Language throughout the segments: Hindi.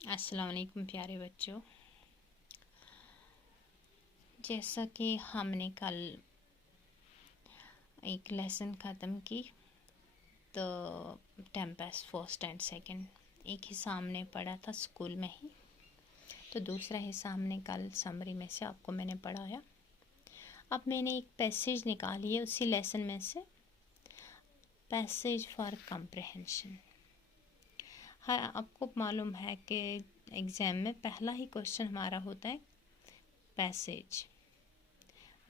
अस्सलाम वालेकुम प्यारे बच्चों। जैसा कि हमने कल एक लेसन ख़त्म की तो टेम्पेस्ट फर्स्ट एंड सेकंड एक हिस्सा हमने पढ़ा था स्कूल में ही, तो दूसरा हिस्सा हमने कल समरी में से आपको मैंने पढ़ाया। अब मैंने एक पैसेज निकाली है उसी लेसन में से, पैसेज फॉर कम्प्रहेंशन। हाँ, आपको मालूम है कि एग्ज़ाम में पहला ही क्वेश्चन हमारा होता है पैसेज।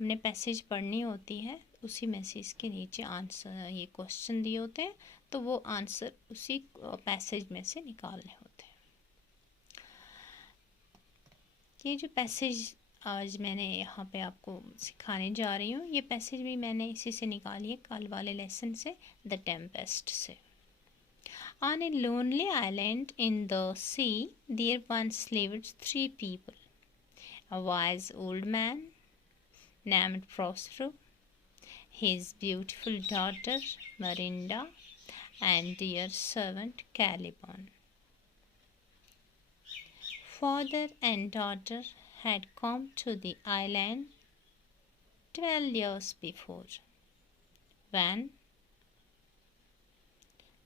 हमने पैसेज पढ़नी होती है, उसी में से इसके नीचे आंसर ये क्वेश्चन दिए होते हैं, तो वो आंसर उसी पैसेज में से निकालने होते हैं। ये जो पैसेज आज मैंने यहाँ पे आपको सिखाने जा रही हूँ, ये पैसेज भी मैंने इसी से निकाली है, कल वाले लेसन से, द टेम्पेस्ट से। On a lonely island in the sea, there once lived 3 people. A wise old man named Prospero, his beautiful daughter Marinda, and dear servant Caliban. Father and daughter had come to the island 12 years before, when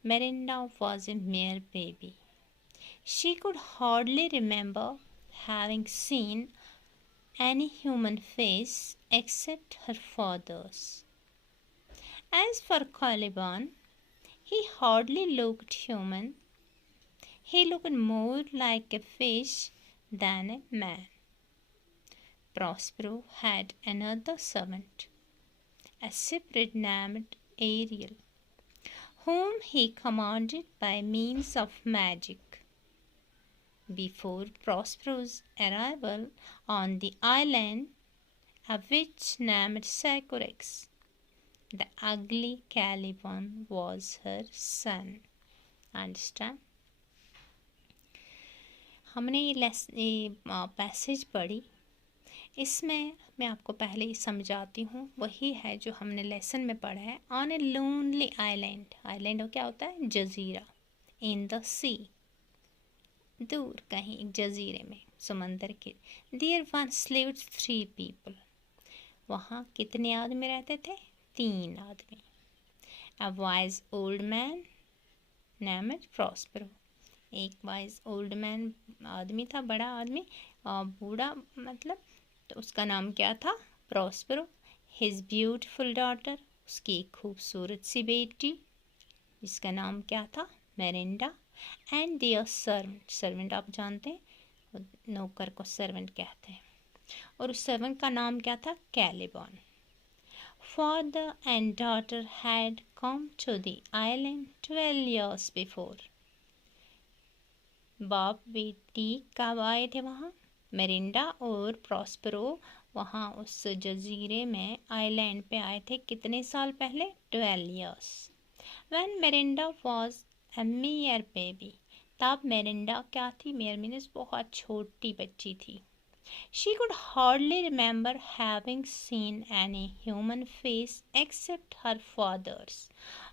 Marinda was a mere baby. She could hardly remember having seen any human face except her father's. As for Caliban, he hardly looked human. He looked more like a fish than a man. Prospero had another servant, a spirit named Ariel, whom he commanded by means of magic. Before Prospero's arrival on the island, a witch named Sycorax, the ugly Caliban, was her son. Understand? हमने ये पैसेज पढ़ी, इसमें मैं आपको पहले ही समझाती हूँ। वही है जो हमने लेसन में पढ़ा है। On a lonely island, island क्या होता है? जजीरा। इन द सी, दूर कहीं एक जजीरे में, समंदर के। देयर वंस लिव्ड 3 पीपल, वहाँ कितने आदमी रहते थे? 3 आदमी। A wise old man named Prospero, एक वाइज ओल्ड मैन आदमी था, बड़ा आदमी, और बूढ़ा मतलब, तो उसका नाम क्या था? प्रॉस्पेरो। हिज ब्यूटीफुल डॉटर, उसकी एक खूबसूरत सी बेटी, जिसका नाम क्या था? Miranda. And their servant, servant आप जानते हैं, नौकर को सर्वेंट कहते हैं, और उस सर्वेंट का नाम क्या था? कैलिबॉन। Father and daughter had come to the island 12 years before. बाप बेटी कब आए थे वहाँ? मेरिंडा और प्रॉस्पेरो वहाँ उस जजीरे में आइलैंड पे आए थे कितने साल पहले? 12 years. When Merinda was a mere baby, तब मेरिंडा क्या थी? मेयर मीन्स बहुत छोटी बच्ची थी। She could hardly remember having seen any human face except her father's.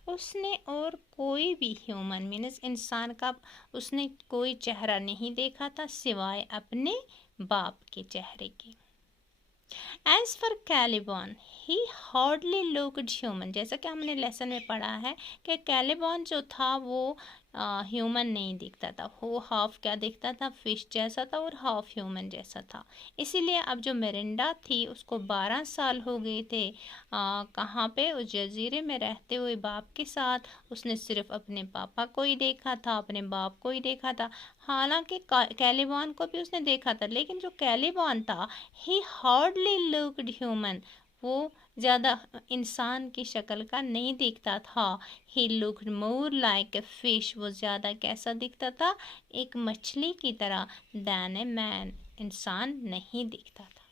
उसने और कोई भी ह्यूमन मीन्स इंसान का उसने कोई चेहरा नहीं देखा था सिवाय अपने बाप के चेहरे के। As for Caliban, he hardly looked human. जैसा कि हमने लेसन में पढ़ा है कि कैलिबॉन जो था वो ह्यूमन नहीं दिखता था, वो हाफ क्या दिखता था? फिश जैसा था और हाफ ह्यूमन जैसा था। इसीलिए अब जो मेरिंडा थी उसको 12 साल हो गए थे कहाँ पे? उस जजीरे में रहते हुए बाप के साथ। उसने सिर्फ अपने पापा को ही देखा था, अपने बाप को ही देखा था। हालांकि कैलिबॉन को भी उसने देखा था, लेकिन जो कैलिबॉन था ही हार्डली लुक्ड ह्यूमन, वो ज़्यादा इंसान की शक्ल का नहीं दिखता था। ही looked more like a fish, वो ज़्यादा कैसा दिखता था? एक मछली की तरह। दैन ए मैन, इंसान नहीं दिखता था।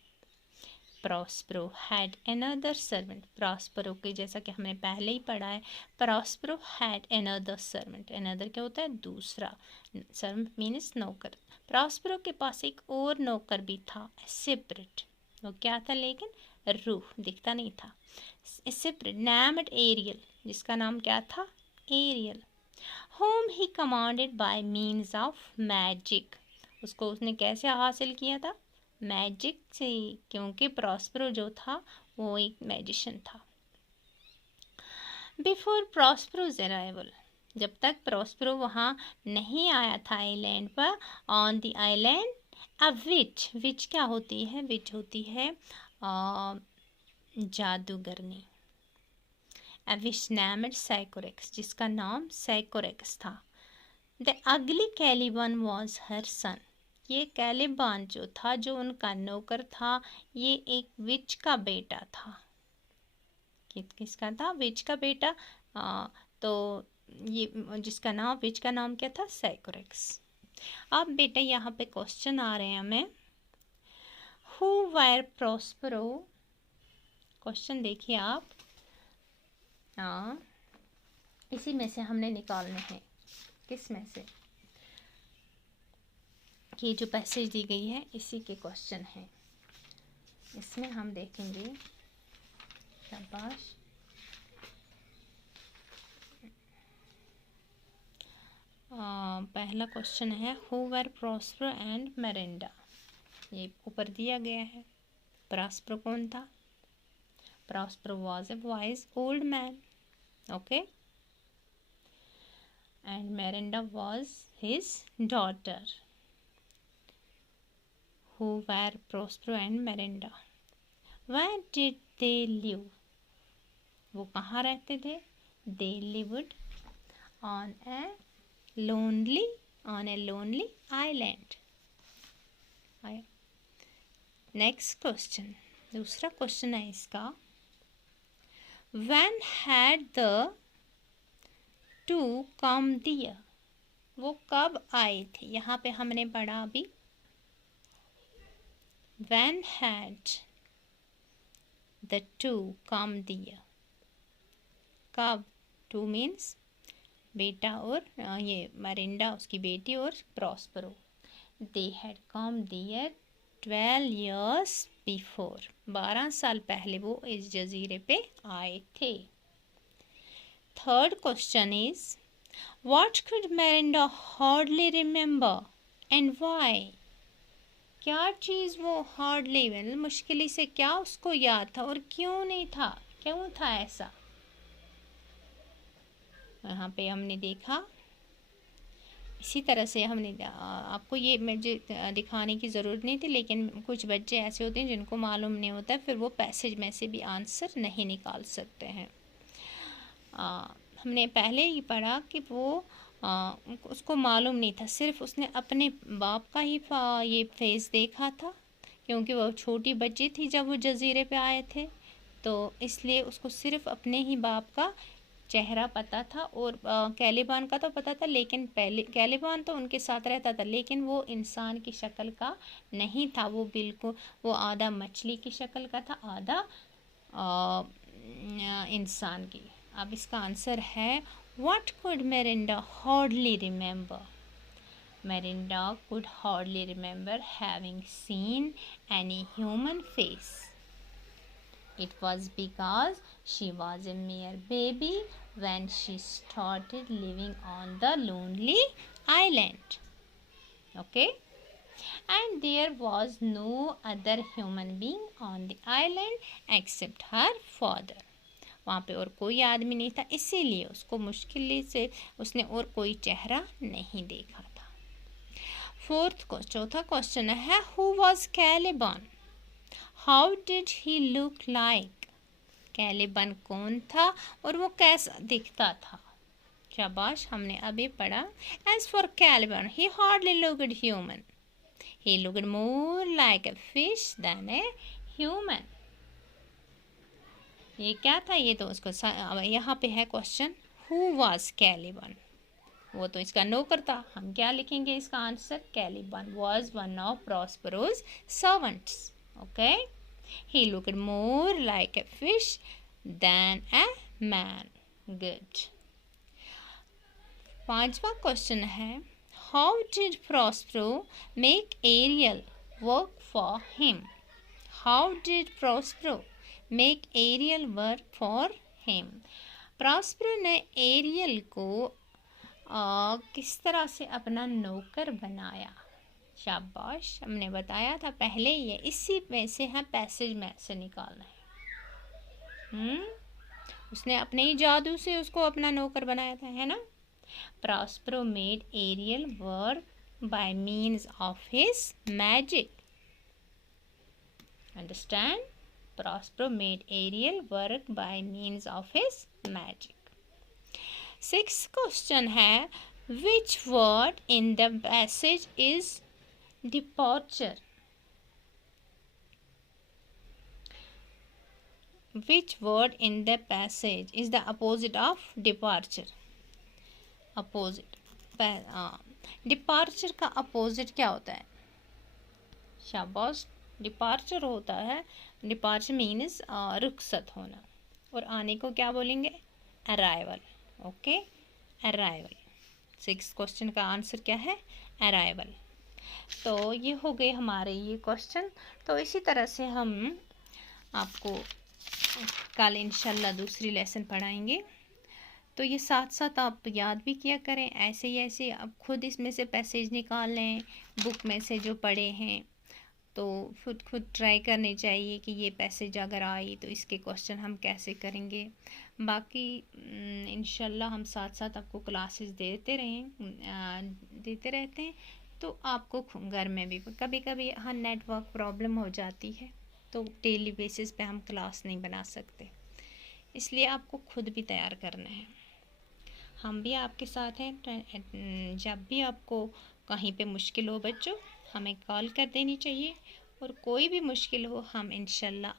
Prospero had another servant, Prospero के जैसा कि हमने पहले ही पढ़ा है, Prospero had another servant. Another क्या होता है? दूसरा। सर्वेंट मीन्स नौकर। प्रॉस्पेरो के पास एक और नौकर भी था, सेपरेट। वो क्या था? लेकिन रूह दिखता नहीं था। सेपरेट नेम्ड एरियल, जिसका नाम क्या था? Aerial. whom he commanded by means of magic, उसको उसने कैसे हासिल किया था? मैजिक से, क्योंकि प्रॉस्परो जो था वो एक मैजिशियन था। बिफोर प्रॉस्परोज अराइवल, जब तक प्रॉस्परो वहाँ नहीं आया था आइलैंड पर, ऑन द आइलैंड अ विच, विच क्या होती है? विच होती है जादूगरनी। अ विच नेम्ड साइकोरेक्स, जिसका नाम साइकोरेक्स था। The ugly Caliban was her सन, ये कैलिबान जो था, जो उनका नौकर था, ये एक विच का बेटा था। किसका था? विच का बेटा। तो ये जिसका नाम, विच का नाम क्या था? साइकोरेक्स। अब बेटा यहाँ पे क्वेश्चन आ रहे हैं हमें, हु वायर प्रॉस्परो, क्वेश्चन देखिए आप, इसी में से हमने निकालने हैं। किस में से? ये जो पैसेज दी गई है इसी के क्वेश्चन हैं, इसमें हम देखेंगे। शाबाश। पहला क्वेश्चन है, who were Prospero and Miranda, ये ऊपर दिया गया है। प्रॉस्परो कौन था? Prospero was a wise old man, okay, and Miranda was his daughter. Who were Prospero and Miranda, where did they live, वो कहाँ रहते थे? They lived on a lonely, on a lonely island. Next question, दूसरा क्वेश्चन है इसका, when had the two come there, वो कब आए थे? यहाँ पे हमने पढ़ा अभी, when had the two come there, कब? two means बेटा और ये मरिंडा उसकी बेटी और Prospero, they had come there 12 years before, 12 साल पहले वो इस जजीरे पे आए थे। Third question is, what could Miranda hardly remember and why, क्या चीज़ वो हार्डली, मतलब मुश्किल से क्या उसको याद था और क्यों नहीं था, क्यों था ऐसा? यहाँ पे हमने देखा, इसी तरह से हमने आपको ये मुझे दिखाने की ज़रूरत नहीं थी, लेकिन कुछ बच्चे ऐसे होते हैं जिनको मालूम नहीं होता है, फिर वो पैसेज में से भी आंसर नहीं निकाल सकते हैं। हमने पहले ही पढ़ा कि वो उसको मालूम नहीं था, सिर्फ उसने अपने बाप का ही ये फेस देखा था, क्योंकि वो छोटी बच्ची थी जब वो जजीरे पे आए थे, तो इसलिए उसको सिर्फ अपने ही बाप का चेहरा पता था, और कैलिबान का तो पता था, लेकिन पहले कैलिबान तो उनके साथ रहता था, लेकिन वो इंसान की शक्ल का नहीं था, वो बिल्कुल वो आधा मछली की शक्ल का था, आधा इंसान की। अब इसका आंसर है, what could Miranda hardly remember, Mirinda could hardly remember having seen any human face, it was because she was a mere baby when she started living on the lonely island, okay, and there was no other human being on the island except her father, वहाँ पे और कोई आदमी नहीं था, इसीलिए उसको मुश्किल से उसने और कोई चेहरा नहीं देखा था। चौथा क्वेश्चन है, who was Caliban, how did he look like, Caliban कौन था और वो कैसा दिखता था? शाबाश, हमने अभी पढ़ा, as for Caliban he hardly looked human, he looked more like a fish than a human. ये क्या था? ये तो उसको यहाँ पे है क्वेश्चन, हु वाज कैलिबन, वो तो इसका नौकर था। हम क्या लिखेंगे इसका answer? Caliban was one of Prospero's servants, okay, he looked more like a fish than a man, good। पांचवा क्वेश्चन है, how did Prospero make Ariel work for him, how did Prospero make Ariel work for him, Prospero ने एरियल को किस तरह से अपना नौकर बनाया? शाबाश, हमने बताया था पहले, ये इसी में से है पैसेज में से निकालना है। उसने अपने ही जादू से उसको अपना नौकर बनाया था, है ना। Prospero made Ariel work by means of his magic. Understand? Prospero made Ariel work by means of his magic. Sixth question है, which word in the passage is departure? Which word in the passage is the opposite of departure? Opposite, departure का अपोजिट क्या होता है? शाबाश, डिपार्चर होता है, डिपार्चर मीन्स रुखसत होना, और आने को क्या बोलेंगे? अराइवल। Okay, arrival. 6 क्वेश्चन का आंसर क्या है? अराइवल। तो ये हो गए हमारे ये क्वेश्चन। तो इसी तरह से हम आपको कल इंशाल्लाह दूसरी लेसन पढ़ाएंगे। तो ये साथ साथ आप याद भी किया करें, ऐसे ही ऐसे आप खुद इसमें से पैसेज निकाल लें बुक में से जो पढ़े हैं, तो खुद ट्राई करनी चाहिए कि ये पैसेज अगर आई तो इसके क्वेश्चन हम कैसे करेंगे। बाकी इंशाल्लाह हम साथ साथ आपको क्लासेस देते रहते हैं। तो आपको घर में भी कभी कभी हाँ नेटवर्क प्रॉब्लम हो जाती है, तो डेली बेसिस पे हम क्लास नहीं बना सकते, इसलिए आपको खुद भी तैयार करना है। हम भी आपके साथ हैं। जब भी आपको कहीं पे मुश्किल हो बच्चों, हमें कॉल कर देनी चाहिए, और कोई भी मुश्किल हो हम इंशाल्लाह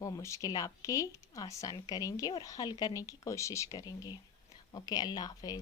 वो मुश्किल आपकी आसान करेंगे और हल करने की कोशिश करेंगे। ओके, अल्लाह हाफ़िज़।